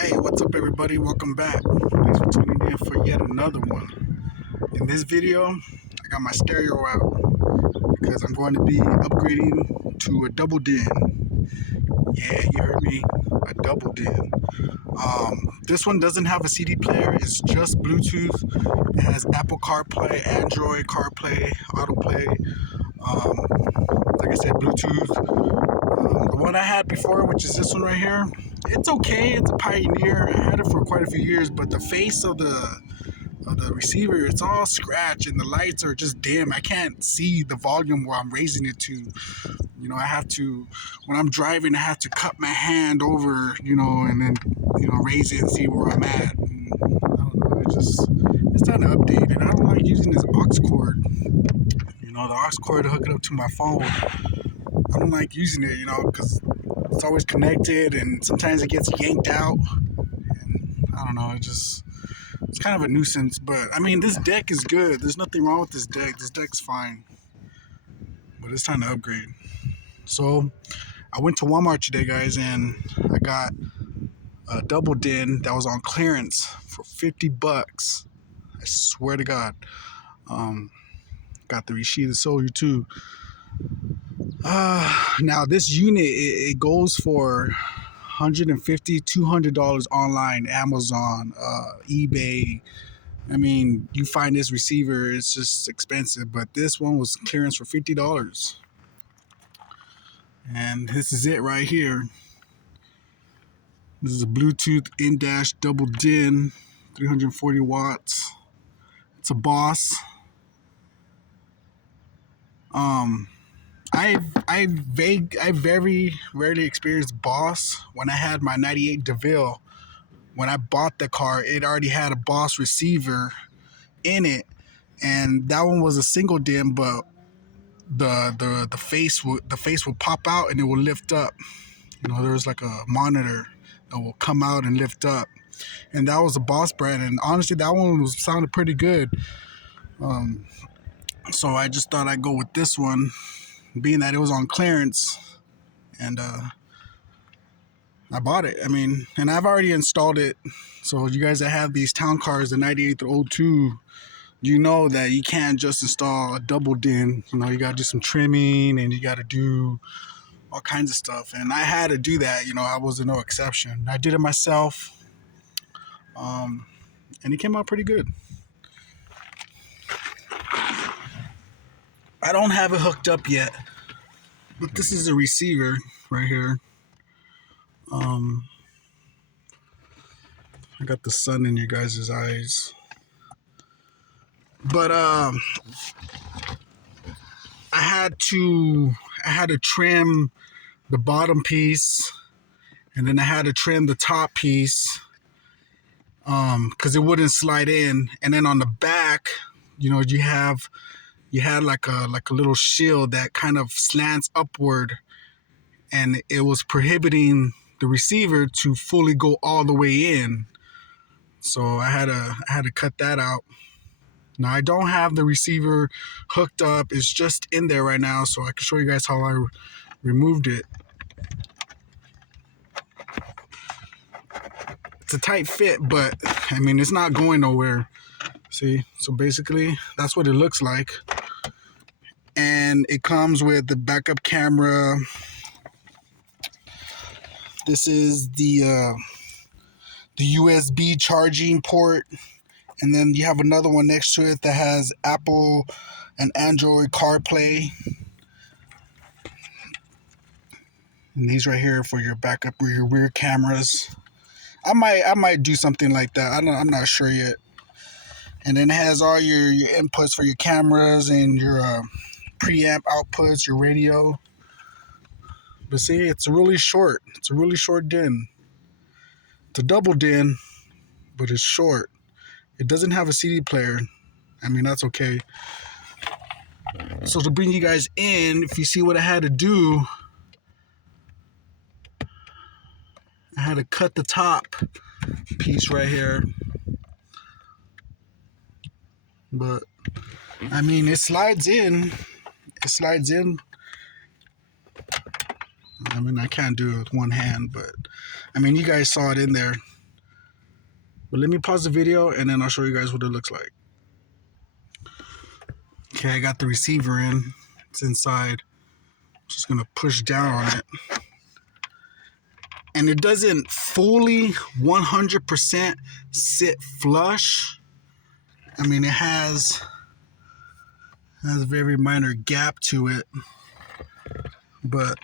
Hey, what's up everybody? Welcome back. Thanks for tuning in for yet another one. In this video, I got my stereo out because I'm going to be upgrading to a double din. Yeah, you heard me, a double din. This one doesn't have a CD player, it's just Bluetooth. It has Apple CarPlay, Android CarPlay, AutoPlay, like I said, Bluetooth. The one I had before, which is this one right here, it's okay. It's a Pioneer. I had it for quite a few years, but the face of the receiver, it's all scratched, and the lights are just dim. I can't see the volume where I'm raising it to. I have to, when I'm driving, I have to cut my hand over, and then raise it and see where I'm at. And I don't know. It's time to update it. I don't like using this aux cord. The aux cord to hook it up to my phone. I don't like using it, because it's always connected and sometimes it gets yanked out. And I don't know, it's kind of a nuisance. But I mean, this deck is good. There's nothing wrong with this deck. This deck's fine. But it's time to upgrade. So I went to Walmart today, guys, and I got a double din that was on clearance for $50. I swear to God. Got the Rashida Solar too. Now this unit, it goes for $150, $200 online, Amazon, eBay. I mean, you find this receiver, it's just expensive, but this one was clearance for $50. And this is it right here. This is a Bluetooth in-dash double din, 340 watts. It's a Boss. I very rarely experienced Boss. When I had my 98 DeVille, when I bought the car, it already had a Boss receiver in it, and that one was a single din, but the face would pop out and it would lift up. There was like a monitor that will come out and lift up, and that was a Boss brand. And honestly, that one sounded pretty good. So I just thought I'd go with this one, being that it was on clearance, and I bought it. I mean, and I've already installed it. So you guys that have these town cars, the 98 through 02, you know that you can't just install a double din. You got to do some trimming, and you got to do all kinds of stuff. And I had to do that. I was no exception. I did it myself, and it came out pretty good. I don't have it hooked up yet, but this is a receiver right here. I got the sun in you guys' eyes. But I had to trim the bottom piece, and then I had to trim the top piece because it wouldn't slide in. And then on the back, you had like a little shield that kind of slants upward, and it was prohibiting the receiver to fully go all the way in. So I had to cut that out. Now I don't have the receiver hooked up. It's just in there right now, so I can show you guys how I removed it. It's a tight fit, but I mean, it's not going nowhere. See? So basically, that's what it looks like. And it comes with the backup camera. This is the USB charging port. And then you have another one next to it that has Apple and Android CarPlay. And these right here for your backup or your rear cameras. I might do something like that. I'm not sure yet. And then it has all your inputs for your cameras and your preamp outputs, your radio. But see, it's really short. It's a really short din. It's a double din, but it's short. It doesn't have a CD player. I mean, that's okay. So to bring you guys in, if you see what I had to do, I had to cut the top piece right here. But, I mean, it slides in. It slides in. I mean, I can't do it with one hand, but, I mean, you guys saw it in there. But let me pause the video and then I'll show you guys what it looks like. Okay, I got the receiver in. It's inside. Just gonna push down on it. And it doesn't fully 100% sit flush. I mean, it has a very minor gap to it, but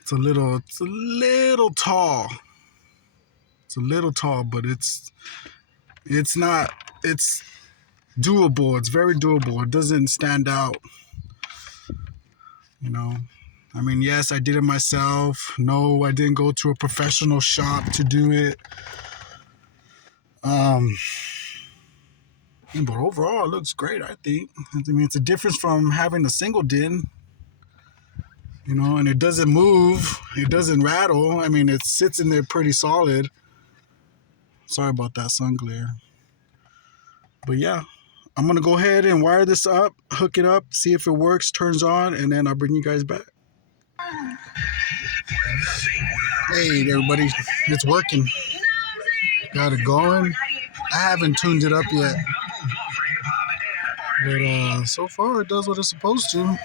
it's a little tall. It's a little tall, but it's doable. It's very doable. It doesn't stand out, you know. I mean, yes, I did it myself. No, I didn't go to a professional shop to do it. But overall, it looks great, I think. I mean, it's a difference from having a single din, you know, and it doesn't move. It doesn't rattle. I mean, it sits in there pretty solid. Sorry about that sun glare. But yeah, I'm going to go ahead and wire this up, hook it up, see if it works, turns on, and then I'll bring you guys back. Hey, everybody, it's working. Got it going. I haven't tuned it up yet, but so far it does what it's supposed to.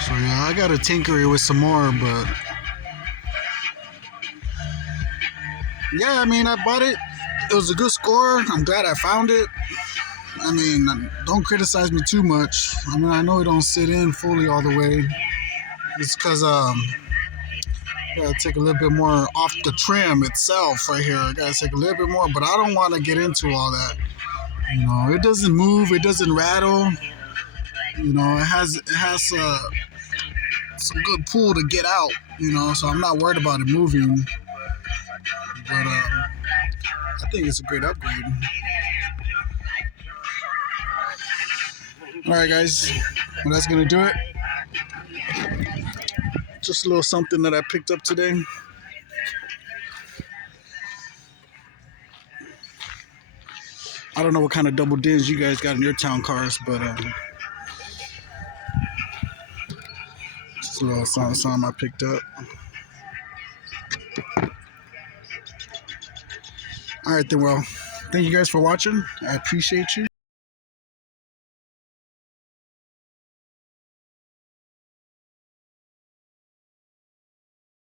So yeah, I gotta tinker it with some more, but yeah, I mean, I bought it. It was a good score. I'm glad I found it. I mean, don't criticize me too much. I mean, I know it don't sit in fully all the way. It's because gotta take a little bit more off the trim itself right here. I gotta take a little bit more, but I don't want to get into all that. You know, it doesn't move. It doesn't rattle. You know, it has some good pull to get out. You know, so I'm not worried about it moving. But I think it's a great upgrade. All right, guys. Well, that's gonna do it. Just a little something that I picked up today. I don't know what kind of double dins you guys got in your town cars, but just a little something I picked up. All right, then. Well, thank you guys for watching. I appreciate you.